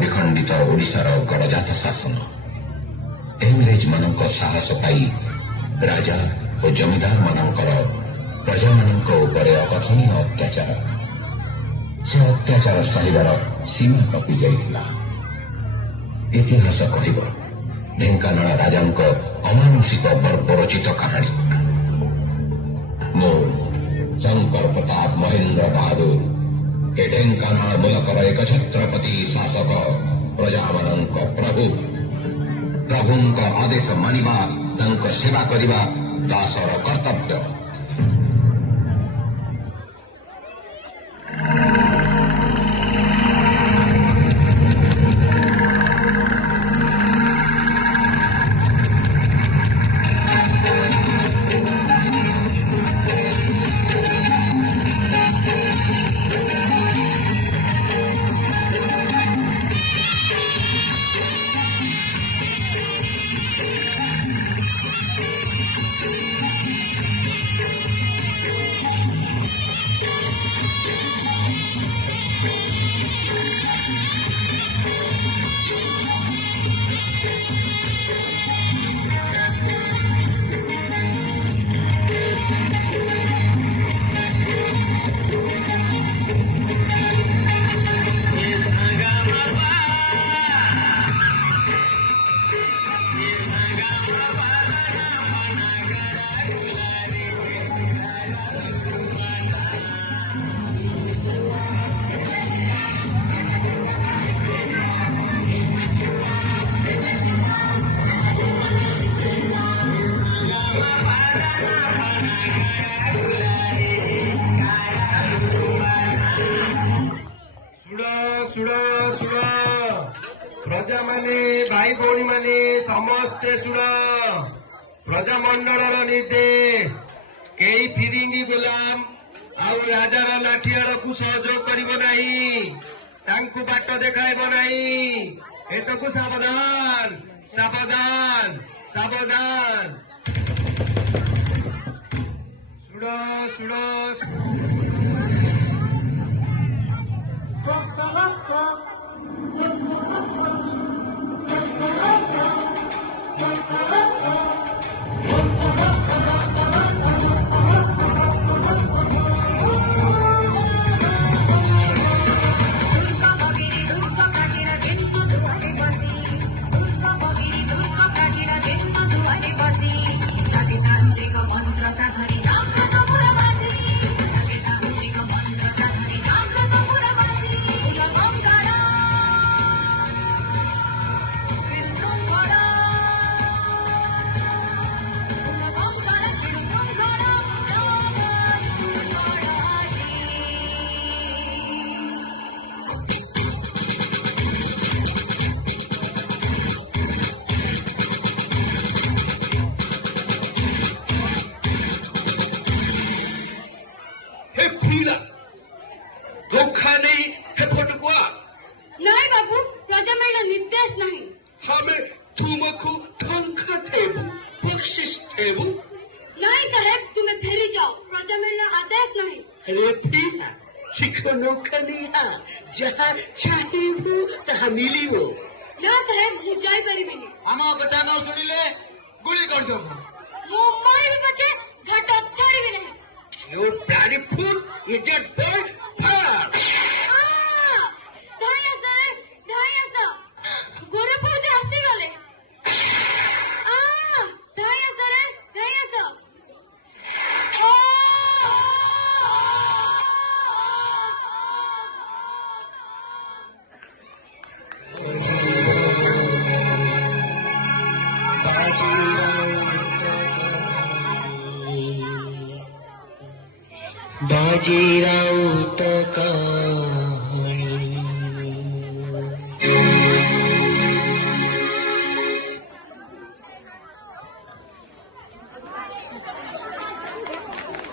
विखंडित ओडिशार गणजात शासन इंग्रेज मानक साहस पाई राजा और जमीदार मानकर प्रजा मानक उपरे अकथनीय अत्याचार से अत्याचार सहिबार सीमा टपी जाइथिला। इतिहास कहिब ढेंकानाल राजांक अमानुषिक बर्बरचित कहानी। मो शंकर प्रताप महेंद्र बहादुर के ढेंकानाल मुलकर एक छत्रपति शासक प्रजा मानक प्रभु प्रभुंक आदेश मानिबा तांक सेवा करिबा दासर कर्तव्य। प्रजा माने भाई भौणी माने समस्ते शुण प्रजामंडल निर्देश कई फिरिंगी गुलाम आउ राजार लाठियार को सहयोग करिबो नाही तांकु बाट देखाइबो नाही। एतकु सावधान सावधान सावधान। शुण शुण धोखा नहीं है फटकुआ नहीं बाबू प्रजा मेला निर्देश नहीं हमें तुमको धोखा देबू बख्शिश देबू नहीं साहेब तुम्हें फेरी जाओ प्रजा मेला आदेश नहीं। अरे ठीक है शिखो नौका नहीं है जहाँ चाहिए तहाँ मिली वो ना साहेब मु जाई परिबिनी आमा कथा न सुनिले गुली कर दो मु मारी भी बचे घाट छाड़ी भी नहीं। You bloody fool! Idiot boy! गोरे पूजे हसी गले बाजीराव तो का